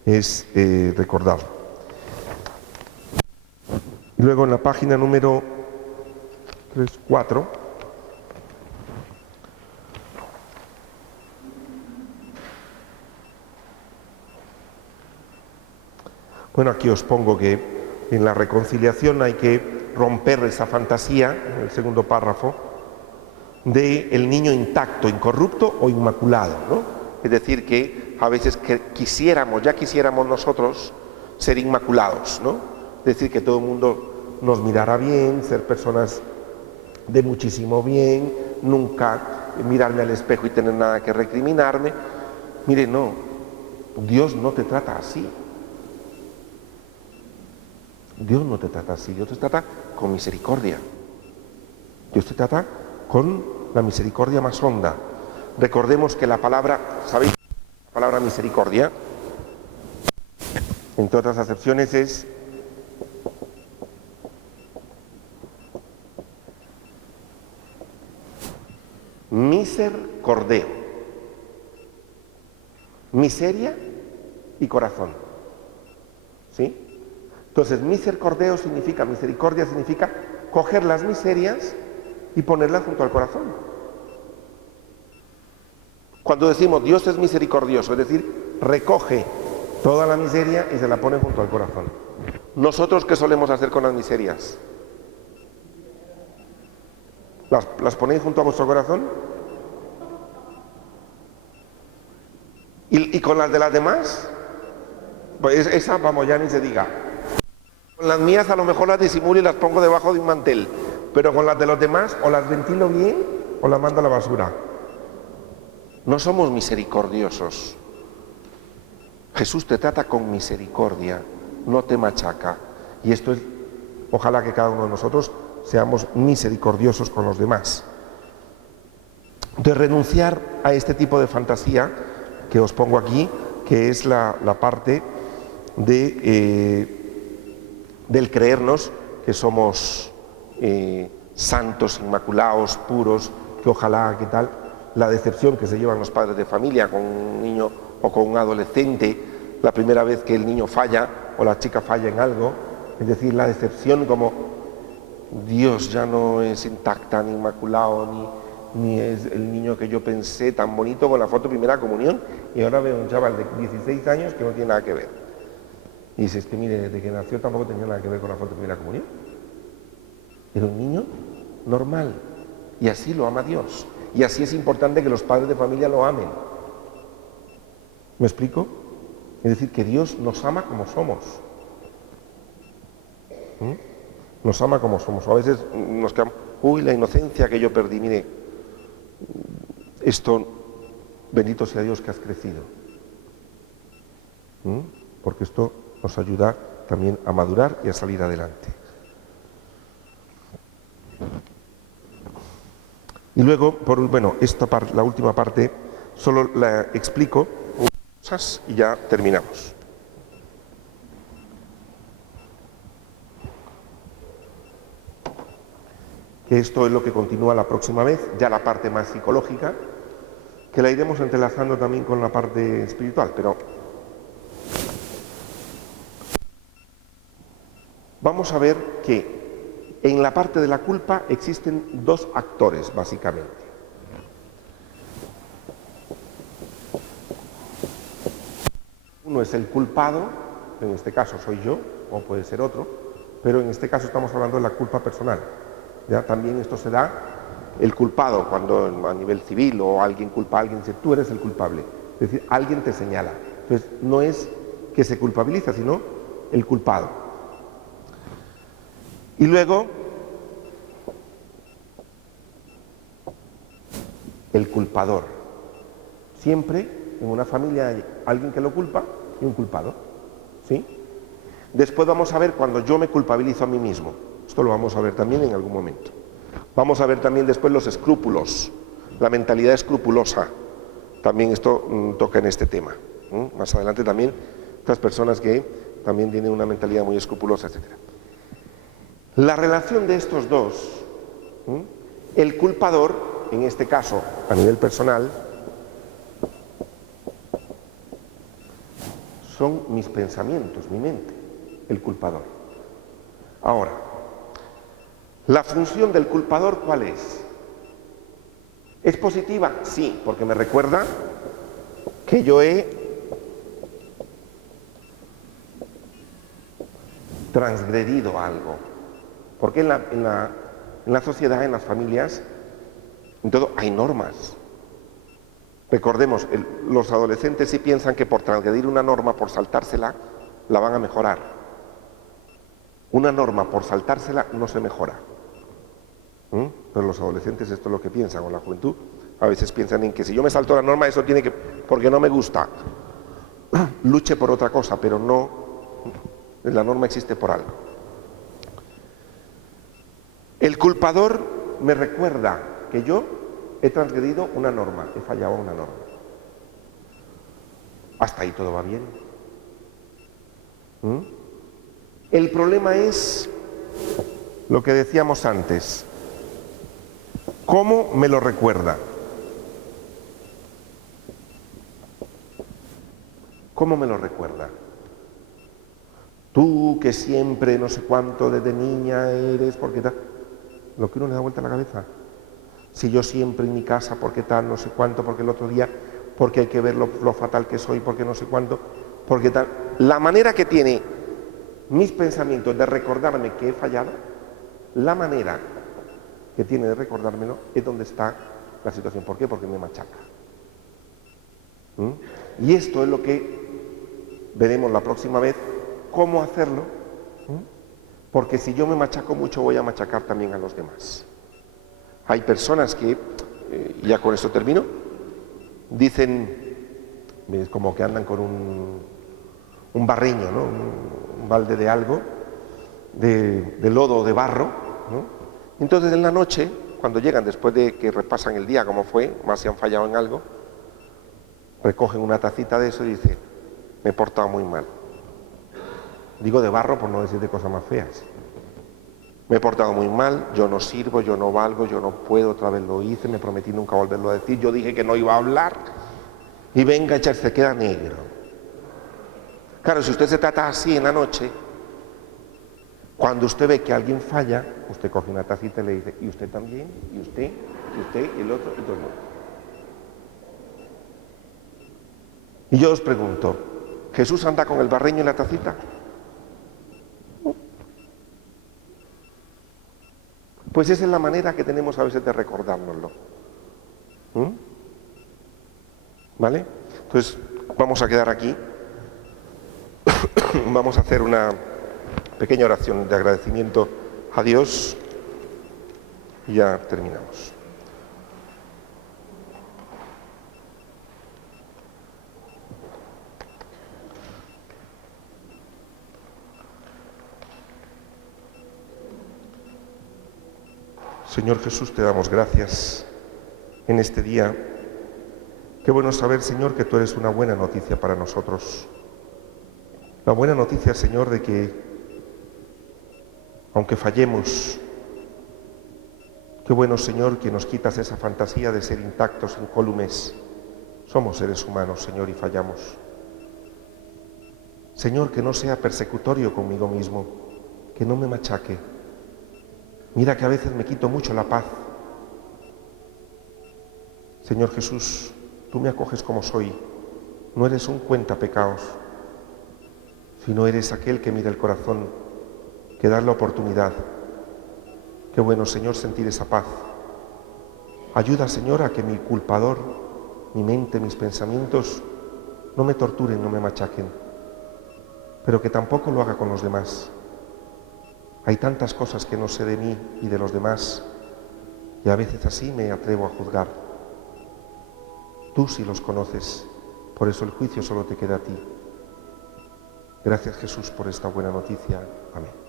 es recordado. Y luego en la página número 4, bueno, aquí os pongo que en la reconciliación hay que romper esa fantasía, en el segundo párrafo, de el niño intacto, incorrupto o inmaculado, ¿no? Es decir, que a veces ya quisiéramos nosotros ser inmaculados, ¿no? Es decir, que todo el mundo nos mirara bien, ser personas de muchísimo bien, nunca mirarme al espejo y tener nada que recriminarme. Mire, no, Dios no te trata así. Dios no te trata así, Dios te trata con misericordia. Dios te trata con la misericordia más honda. Recordemos que la palabra, ¿sabéis? La palabra misericordia, entre otras acepciones, es Misercordeo. Miseria y corazón. ¿Sí? Entonces, misercordeo significa, misericordia significa coger las miserias y ponerlas junto al corazón. Cuando decimos Dios es misericordioso, es decir, recoge toda la miseria y se la pone junto al corazón. ¿Nosotros qué solemos hacer con las miserias? ¿Las ponéis junto a vuestro corazón? ¿Y con las de las demás? Pues esa, vamos, ya ni se diga. Con las mías a lo mejor las disimulo y las pongo debajo de un mantel, pero con las de los demás o las ventilo bien o las mando a la basura. No somos misericordiosos. Jesús te trata con misericordia, no te machaca. Y esto es, ojalá que cada uno de nosotros seamos misericordiosos con los demás. De renunciar a este tipo de fantasía que os pongo aquí, que es la parte del creernos que somos santos, inmaculados, puros, que ojalá, ¿qué tal? La decepción que se llevan los padres de familia con un niño o con un adolescente, la primera vez que el niño falla o la chica falla en algo, es decir, la decepción como Dios ya no es intacta, ni inmaculado, ni es el niño que yo pensé tan bonito con la foto de primera comunión, y ahora veo un chaval de 16 años que no tiene nada que ver. Y dices que mire, desde que nació tampoco tenía nada que ver con la foto de primera comunión. Era un niño normal, y así lo ama Dios. Y así es importante que los padres de familia lo amen. ¿Me explico? Es decir, que Dios nos ama como somos. Nos ama como somos. A veces nos quedamos, uy, la inocencia que yo perdí. Mire, esto, bendito sea Dios que has crecido. Porque esto nos ayuda también a madurar y a salir adelante. Y luego, la última parte, solo la explico cosas y ya terminamos. Que esto es lo que continúa la próxima vez, ya la parte más psicológica, que la iremos entrelazando también con la parte espiritual, pero vamos a ver que en la parte de la culpa existen dos actores, básicamente. Uno es el culpado, en este caso soy yo, o puede ser otro, pero en este caso estamos hablando de la culpa personal. Ya también esto se da el culpado, cuando a nivel civil o alguien culpa a alguien, dice tú eres el culpable. Es decir, alguien te señala. Entonces, no es que se culpabiliza, sino el culpado. Y luego, el culpador. Siempre en una familia hay alguien que lo culpa y un culpado. ¿Sí? Después vamos a ver cuando yo me culpabilizo a mí mismo. Esto lo vamos a ver también en algún momento. Vamos a ver también después los escrúpulos, la mentalidad escrupulosa. También esto toca en este tema. Más adelante también, otras personas que también tienen una mentalidad muy escrupulosa, etc. La relación de estos dos, el culpador, en este caso a nivel personal, son mis pensamientos, mi mente, el culpador. Ahora, la función del culpador, ¿cuál es? ¿Es positiva? Sí, porque me recuerda que yo he transgredido algo. Porque en la sociedad, en las familias, en todo hay normas. Recordemos, los adolescentes sí piensan que por transgredir una norma, por saltársela, la van a mejorar. Una norma por saltársela no se mejora. Pero los adolescentes esto es lo que piensan, o la juventud a veces piensan en que si yo me salto la norma, eso tiene que, porque no me gusta, luche por otra cosa, pero no, la norma existe por algo. El culpador me recuerda que yo he transgredido una norma, he fallado a una norma. Hasta ahí todo va bien. El problema es lo que decíamos antes. ¿Cómo me lo recuerda? ¿Cómo me lo recuerda? Tú que siempre no sé cuánto desde niña eres, porque tal. Lo que uno le da vuelta a la cabeza. Si yo siempre en mi casa, porque tal, no sé cuánto, porque el otro día, porque hay que ver lo fatal que soy, porque no sé cuánto, porque tal. La manera que tiene mis pensamientos de recordarme que he fallado, la manera que tiene de recordármelo es donde está la situación. ¿Por qué? Porque me machaca. Y esto es lo que veremos la próxima vez, cómo hacerlo, porque si yo me machaco mucho voy a machacar también a los demás. Hay personas que, ya con esto termino, dicen, como que andan con un barreño, ¿no? Un balde de algo, de lodo o de barro, ¿no? Entonces en la noche, cuando llegan después de que repasan el día como fue, más si han fallado en algo, recogen una tacita de eso y dicen, me he portado muy mal. Digo de barro por no decir de cosas más feas. Me he portado muy mal, yo no sirvo, yo no valgo, yo no puedo, otra vez lo hice, me prometí nunca volverlo a decir, yo dije que no iba a hablar y venga a echarse, queda negro. Claro, si usted se trata así en la noche, cuando usted ve que alguien falla, usted coge una tacita y le dice, y usted también, y usted, y el otro, y todo el mundo. Y yo os pregunto, ¿Jesús anda con el barreño y la tacita? Pues esa es la manera que tenemos a veces de recordárnoslo. ¿Vale? Entonces, vamos a quedar aquí. Vamos a hacer una pequeña oración de agradecimiento a Dios y ya terminamos. Señor Jesús, te damos gracias en este día. Qué bueno saber, Señor, que tú eres una buena noticia para nosotros. La buena noticia, Señor, de que, aunque fallemos, qué bueno, Señor, que nos quitas esa fantasía de ser intactos, incólumes. Somos seres humanos, Señor, y fallamos. Señor, que no sea persecutorio conmigo mismo, que no me machaque. Mira que a veces me quito mucho la paz. Señor Jesús, tú me acoges como soy. No eres un cuentapecados, sino eres aquel que mira el corazón, que da la oportunidad. Qué bueno, Señor, sentir esa paz. Ayuda, Señor, a que mi culpador, mi mente, mis pensamientos, no me torturen, no me machaquen, pero que tampoco lo haga con los demás. Hay tantas cosas que no sé de mí y de los demás, y a veces así me atrevo a juzgar. Tú sí los conoces, por eso el juicio solo te queda a ti. Gracias, Jesús, por esta buena noticia. Amén.